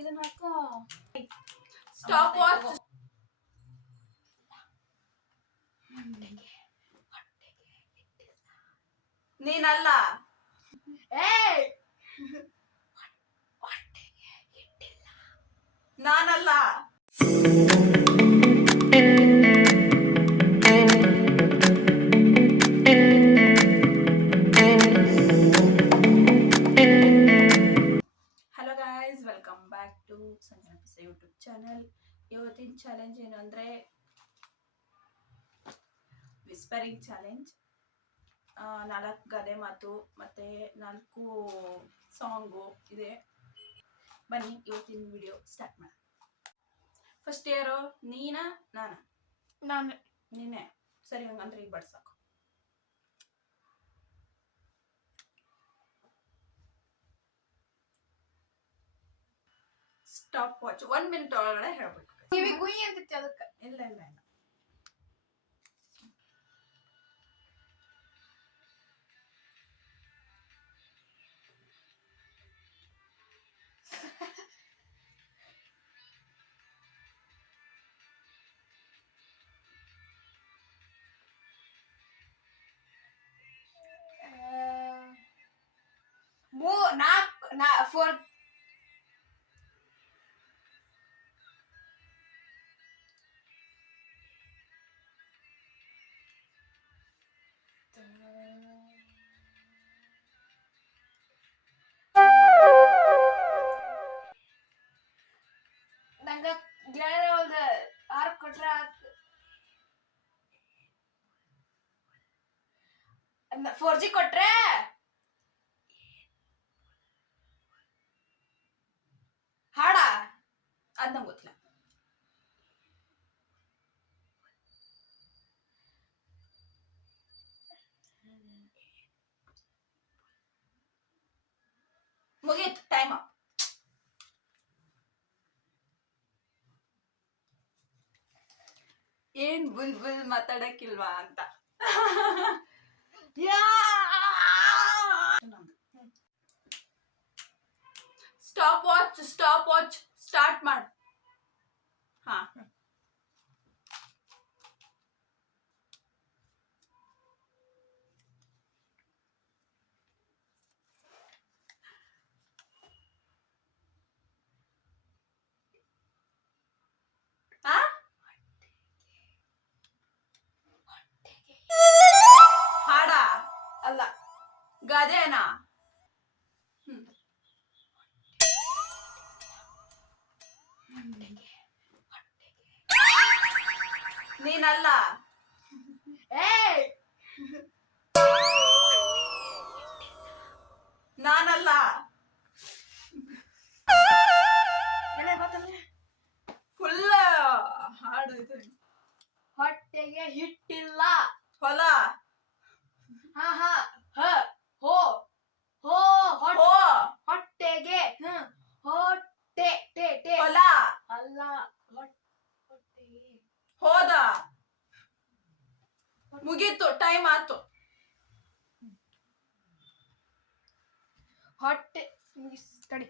ಇದನ್ನ ಹಾಕೋ. Stopwatch. ನೀನಲ್ಲ. ನಾನಲ್ಲ. Hello guys, welcome back to Sanjana ಪಿಸೆ ಯೂಟ್ಯೂಬ್ ಚಾನಲ್. ಇವತ್ತಿನ ಚಾಲೆಂಜ್ ಏನು ಅಂದರೆ ವಿಸ್ಪರಿಂಗ್ ಚಾಲೆಂಜ್. 4 ಗಾದೆ ಮಾತು ಮತ್ತು 4 ಸಾಂಗು ಇದೆ. ಬನ್ನಿ ಇವತ್ತಿನ ವಿಡಿಯೋ ಸ್ಟಾರ್ಟ್ ಮಾಡಿ. ಫಸ್ಟ್ ಯಾರು, ನೀನಾ ನಾನಾ? ನಾನು. ನೀನೇ. ಸರಿ, ಹಂಗಂದ್ರೆ ಈಗ ಬಡ್ಸಾಕು. ಸ್ಟಾಪ್ ವಾಚ್ 1 ಮಿನಿಟ್ ಒಳಗಡೆ ಹೇಳ್ಬೇಕು. ಕಿವಿ ಗುಯ್ ಅಂತಿತ್ತು ಅದಕ್ಕೆ. ಇಲ್ಲ ಇಲ್ಲ ಇಲ್ಲ. ಫೋರ್. ನಂಗ ಗೆಳೆಯದ 6 ಕೊಟ್ರ 4G ಕೊಟ್ರೆ ಹಾಡ ಅದ್ ನಂಗೆ ಗೊತ್ತಿಲ್ಲ. ಮುಗೀತು, ಟೈಮ್ ಅಪ್. ಏನ್ ಬುಲ್ ಬುಲ್ ಮಾತಾಡಕ್ಕಿಲ್ವಾ ಅಂತ. ಸ್ಟಾಪ್ ವಾಚ್ ಸ್ಟಾರ್ಟ್ ಮಾಡು. ಹಾ, ಹಾಡ ಅಲ್ಲ, ಗಾದೆನಾ? ನೀನಲ್ಲ. ನಾನಲ್ಲ. ಫುಲ್ ಹಾಡು ಇದು. ಹೊಟ್ಟೆಗೆ ಹಿಟ್ಟಿಲ್ಲ. ಹೊಲ. ಹಾ ಹಾ ಹ ಹೋ ಹೋ ಹೋ. ಹೊಟ್ಟೆಗೆ ಹೊಟ್ಟೆ ಟೆ ಟೆ ಹೊಲ. ಅಲ್ಲ, ಹೊಟ್ಟೆಗೆ ಹೋದ. ಮುಗೀತು, ಟೈಮ್ ಆತು. ಹೊಟ್ಟೆ ಕಡಿ.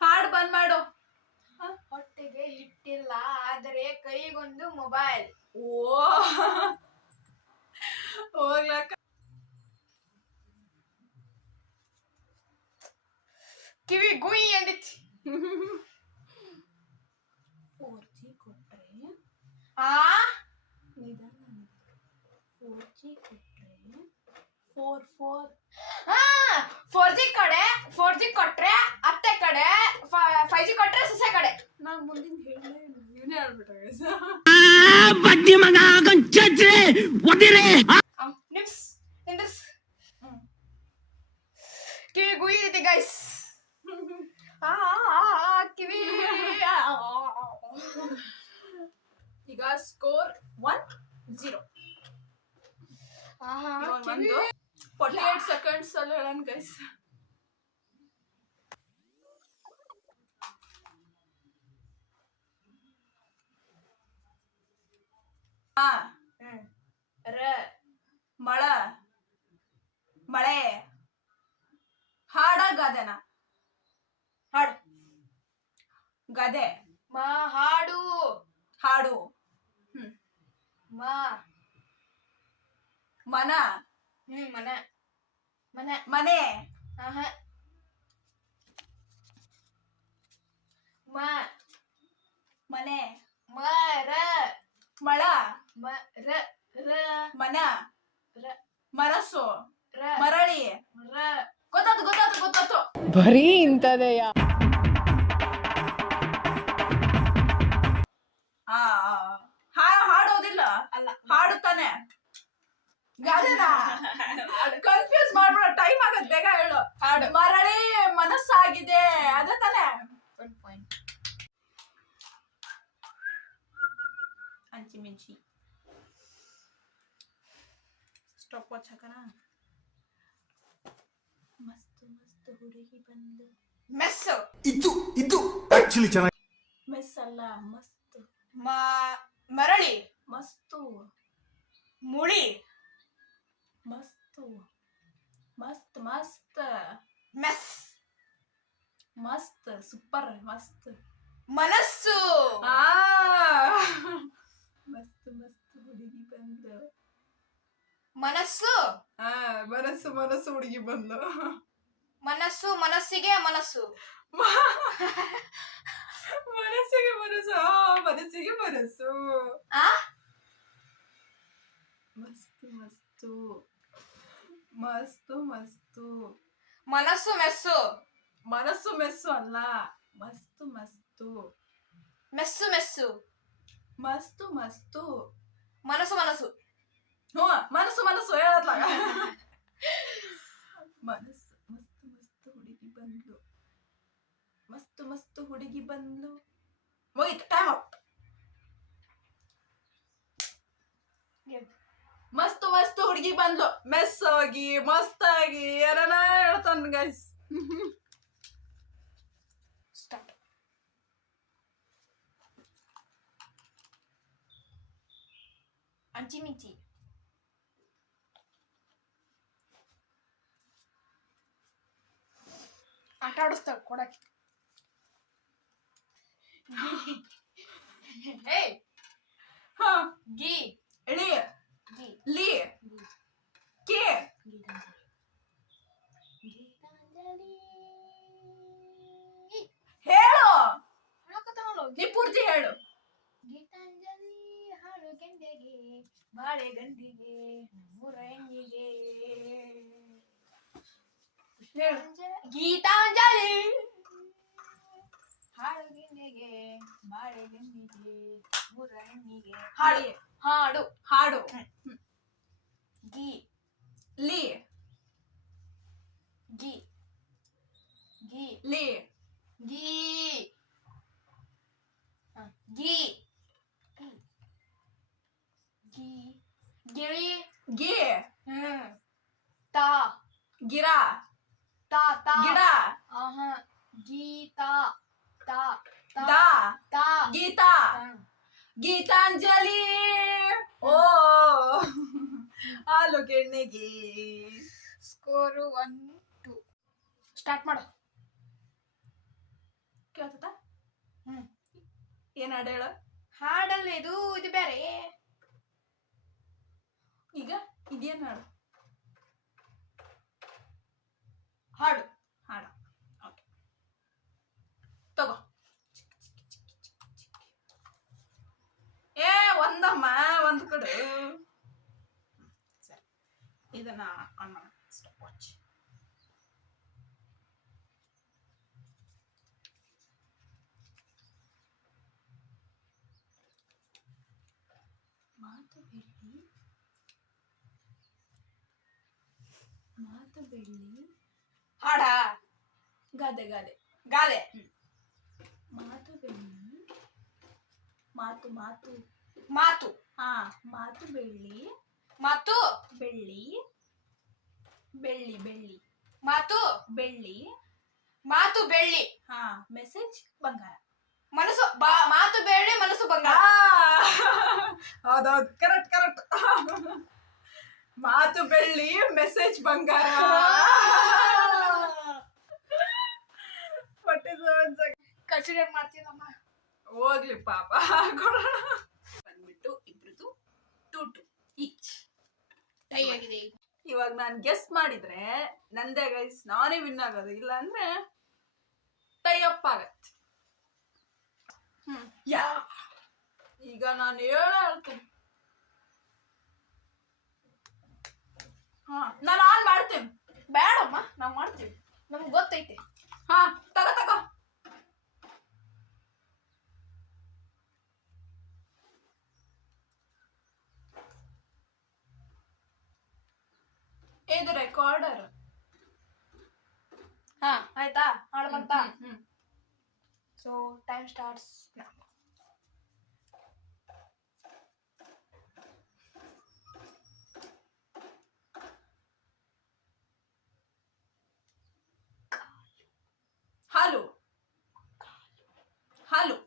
ಹಾಡ್ ಬಂದ್ ಮಾಡು. ಹೊಟ್ಟೆಗೆ ಹಿಟ್ಟಿಲ್ಲ, ಆದರೆ ಕೈಗೊಂದು ಮೊಬೈಲ್. ಓ ಹೋಗ್ಲಕ್ಕ. ಕಿವಿ ಗುಯ್ ಅಂದಿತ್ತು. 4G ಕೊಟ್ರೆ ಆ 4G ಕೊಟ್ರೆ 4G ಕೊಟ್ರೆ ಅತ್ತೆ ಕಡೆ, 5G ಕೊಟ್ರೆ ಸೊಸೆ ಕಡೆ. ನಾನ್ ಮುಂದಿನ ಹೇಳಲೇ ಇಲ್ಲ, ನೀವೇ ಹೇಳ್ಬಿಟ್ರೆ. ಕಿವಿ ಗುಯ್ ಐತಿ ಗೈಸ್. ಕಿವಿ. ಈಗ ಸ್ಕೋರ್ 1-0. ಒಂದು 48 ಸೆಕೆಂಡ್ಸ್ ಅಲ್ಲಿ ಹೇಳೋಣ ಗೈಸ್. ಮಳ ಮಳೆ. ಹಾಡ ಗಾದೆನ? ಹಾಡು. ಗದೆ. ಹಾಡು. ಹಾಡು. ಮ ಮನ. ಮನೆ. ಮನೆ. ಮನೆ. ಮನೆ. ಮರ. ಮಳ. ಮರ. ಮನ. ರ. ಮರಸು. ರ. ಮರಳಿ. ರ. ಗೊತ್ತಾತು. ಬರೀ ಇಂಥದೆಯಾ? ಹಾಡೋದಿಲ್ಲ ಅಲ್ಲ, ಹಾಡು ತಾನೆ. ಕನ್ಫ್ಯೂಸ್ ಮಾಡ್ಬಿಡ, ಟೈಮ್ ಆಗತ್, ಬೇಗ ಹೇಳು. ಹಾಡು. ಮರಳಿ ಮನಸ್ಸಾಗಿದೆ, ಅದೇ ತಾನೆ. 1 ಪಾಯಿಂಟ್. ಹಂಚಿಮಿಂಚಿ. ಸ್ಟಾಪ್ ವಾಚ್ ಹಾಕಣ. ಮಸ್ತ್ ಮಸ್ತ್ ಹುಡುಗಿ ಬಂದು. ಮೆಸ್ಸು. ಇದು ಆಕ್ಚುಲಿ ಚೆನ್ನಾಗಿ. ಮೆಸ್ ಅಲ್ಲ, ಮಸ್ತ್. ಮರಳಿ. ಮಸ್ತು. ಮುಳಿ. ಮಸ್ತು. ಮಸ್ತ್ ಮಸ್ತ್. ಮೆಸ್. ಮಸ್ತ್ ಸೂಪರ್ ಮಸ್ತ್. ಮನಸ್ಸು. ಮಸ್ತ್ ಮಸ್ತ್ ಹುಡುಗಿ ಬಂದು. ಮನಸ್ಸು. ಮನಸ್ಸು ಹುಡುಗಿ ಬಂದು. ಮನಸ್ಸು. ಮನಸ್ಸಿಗೆ ಮನಸ್ಸು. ಮನಸ್ಸಿಗೆ ಮನಸ್ಸು. ಮನಸ್ಸಿಗೆ ಮನಸ್ಸು. ಮಸ್ತು ಮಸ್ತು. ಮಸ್ತು ಮಸ್ತು. ಮನಸ್ಸು ಮೆಸ್ಸು. ಮನಸ್ಸು ಮೆಸ್ಸು ಅಲ್ಲ, ಮಸ್ತು ಮಸ್ತು. Mess mess. ಮಸ್ತು ಮಸ್ತು. ಮನಸ್ಸು ಮನಸ್ಸು. ಮನಸ್ಸು ಹೇಳತ್ಲಾಗ. ಮನಸ್ಸು. ಮಸ್ತು ಮಸ್ತು ಹುಡುಗಿ ಬಂದ್ಲು. ಮಸ್ತು ಮಸ್ತು ಹುಡುಗಿ ಬಂದ್ಲು. ಮುಗೀತು, ಟೈಮ್ ಔಟ್. ಮಸ್ತು ಮಸ್ತು ಹುಡುಗಿ ಬಂದ್ಲು. ಮೆಸ್ ಆಗಿ ಮಸ್ತ್ ಆಗಿ ಏನೆಲ್ಲ ಹೇಳ್ತಾನ ಗೈಸ್. ಸ್ಟಾರ್ಟ್. ಅಂಚಿಮಿಂಚಿ. ಆಟ ಆಡಿಸ್ತಾಳ ಕೊಡಕ್ಕೆ. ಗಿ. ಇಳಿ. ಗಿ. ಲಿ. ಕೆ. ಹೇಳು, ನೀ ಪೂರ್ತಿ ಹೇಳು. ಗೀತಾಂಜಲಿ ಹಾಡು ಗೆಂಡೆಗೆ, ಬಾಳೆ ಗಂಡಿಗೆ, ಮುರಂಗಿಗೆ. ಗೀತಾಂಜಲಿ ಹಾಡು ಗೆಂಡೆಗೆ, ಬಾಳೆ ಗಂಡಿಗೆ, ಮುರಂಗಿಗೆ. ಹಾಡು. ಹಾಡು. ಹಾಡು. ಗಿ. ಲಿ. ಗಿ. ಗಿ. ಲಿ. ಗಿ. ಗಿ. ಗಿ. ಗಿಳಿ. ಗಿ. ತಾ. ಗಿರ. ತಾ. ತಾ. ಗಿಡ. ಗೀತಾ. ತಾ. ದಾ. ತಾ. ಗೀತಾ. ಗೀತಾಂಜಲಿ. ಓ ಹಾಲು ಗೆಣ್ಣೆಗೆ. ಸ್ಕೋರು 1-2. ಸ್ಟಾರ್ಟ್ ಮಾಡು. ಕೇಳ್ತ. ಏನ್ ಹಾಡು ಹೇಳು. ಹಾಡಲ್ಲ ಇದು ಬೇರೆ. ಈಗ ಇದೇನ್ ಹಾಡು. ಹಾಡು. ಹಾಡ. ಓಕೆ, ತಗೋ. ಒಂದಮ್ಮ ಒಂದು ಕಡು. ಸರಿ, ಇದನ್ನ ಆನ್ ಮಾಡ. Stop watch. ಮಾತು ಬೆಳ್ಳಿ. ಮಾತು ಬೆಳ್ಳಿ. ಹಾಡ. ಗಾದೆ ಗಾದೆ. ಗಾದೆ. ಮಾತು ಬೆಳ್ಳಿ. ಮಾತು ಮಾತು. ಮಾತು. ಮಾತು ಬೆಳ್ಳಿ. ಮಾತು. ಬೆಳ್ಳಿ. ಬೆಳ್ಳಿ ಬೆಳ್ಳಿ. ಮಾತು. ಬೆಳ್ಳಿ. ಮಾತು ಬೆಳ್ಳಿ. ಮೆಸೇಜ್ ಬಂಗಾರ. ಮನಸ್ಸು. ಮಾತು ಬೆಳ್ಳಿ, ಮನಸ್ಸು ಬಂಗಾರ. ಹೌದೌದು, ಕರೆಕ್ಟ್. ಮಾತು ಬೆಳ್ಳಿ, ಮೆಸೇಜ್ ಬಂಗಾರ. ಕನ್ಸಿಡರ್ ಮಾಡ್ತೀನಮ್ಮ. ಹೋಗ್ಲಿ ಪಾಪ ಕೊಡೋಣ. ಬಂದ್ಬಿಟ್ಟು ಇಬ್ರದ್ದು 2 ಈಚ್. ಟೈ ಆಗಿದೆ. ಇವಾಗ ನಾನು ಗೆಸ್ ಮಾಡಿದ್ರೆ ನಂದೇ ಗೈಸ್, ನಾನೇ ವಿನ್ ಆಗೋದು. ಇಲ್ಲ ಅಂದ್ರೆ ಟೈ ಅಪ್ ಆಗತ್ತೆ. ಯಾ ಈಗ ನಾನು ಹೇಳ್ತೀನಿ. ನಾನು ಆನ್ ಮಾಡ್ತೇನೆ. ಬೇಡಮ್ಮ, ನಾವ್ ಮಾಡ್ತೀವಿ, ನಮ್ಗೆ ಗೊತ್ತೈತೆ. ತಗೋ ಇದು ರೆಕಾರ್ಡರ್. ಆಯ್ತಾ? ಆಡಮಂತ. ಹ್ಮ್. So time starts. ಹಾಲು ಹಾಲು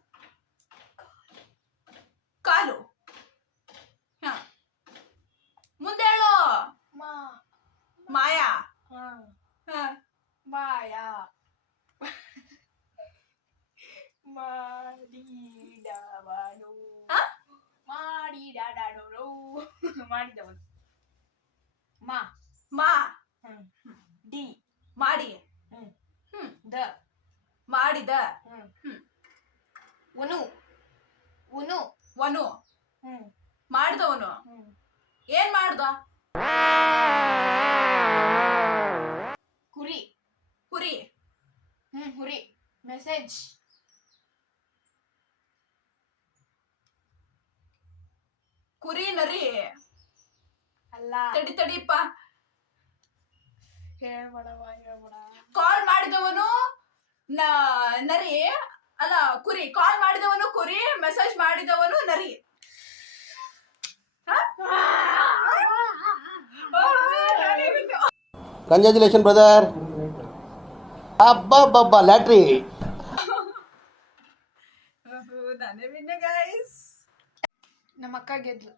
ಕಾಲು. ಮುಂದೆ ಹೇಳು. ಮಾಯಾ. ಮಾಯಾ ಮಾಡಿದವನು ಮಾಡಿದವನು ಮಾಡಿದವನು. ಮಾ ಮಾ ಡಿ ಮಾಡಿ. ದ ಮಾಡಿದ. ಉನು ಉನು ವನು ಮಾಡಿದವನು. ಏನ್ ಮಾಡ್ದ? ಕುರಿ ಹುರಿ. ಹುರಿ. ಮೆಸೇಜ್. ಕುರಿ ನರಿ. ಅಲ್ಲ, ತಡಿಪ್ಪ. ಹೇಳ್ಬೇಡ. ಕಾಲ್ ಮಾಡಿದವನು ನರಿ ಅಲ್ಲ ಕುರಿ. ಕಾಲ್ ಮಾಡಿದವನು ಕುರಿ, ಮೆಸೇಜ್ ಮಾಡಿದವನು ನರಿ. Congratulation brother. ಅಬ್ಬಬ್ಬಬ್ಬ ಲ್ಯಾಟ್ರಿ. ನಾನೇ ವಿನ್ ಗೈಸ್. ನಮ್ಮ ಅಕ್ಕ ಗೆದ್ಲು.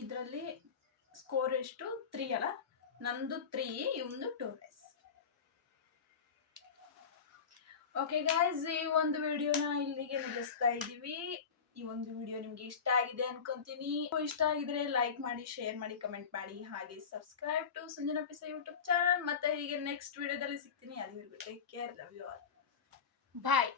ಇದರಲ್ಲಿ ಸ್ಕೋರ್ ಎಷ್ಟು? 3 ಅಲ್ಲ? ನಂದು 3, ಇವಂದು 2 ಗೈಸ್. ಓಕೆ ಗೈಸ್, ಈ ಒಂದು ವಿಡಿಯೋನ ಇಲ್ಲಿಗೆ ಮುಗಿಸ್ತಾ ಇದ್ದೀವಿ. ಈ ಒಂದು ವಿಡಿಯೋ ನಿಮ್ಗೆ ಇಷ್ಟ ಆಗಿದೆ ಅನ್ಕೊಂತೀನಿ. ಇಷ್ಟ ಆಗಿದ್ರೆ ಲೈಕ್ ಮಾಡಿ, ಶೇರ್ ಮಾಡಿ, ಕಮೆಂಟ್ ಮಾಡಿ, ಹಾಗೆ ಸಬ್ಸ್ಕ್ರೈಬ್ ಟು ಸಂಜನಾ ಪಿಸಾ ಯೂಟ್ಯೂಬ್ ಚಾನಲ್. ಮತ್ತೆ ಹೀಗೆ ನೆಕ್ಸ್ಟ್ ವಿಡಿಯೋದಲ್ಲಿ ಸಿಗ್ತೀನಿ. ಅಲ್ಲಿವರೆಗೂ take care, love you all, bye.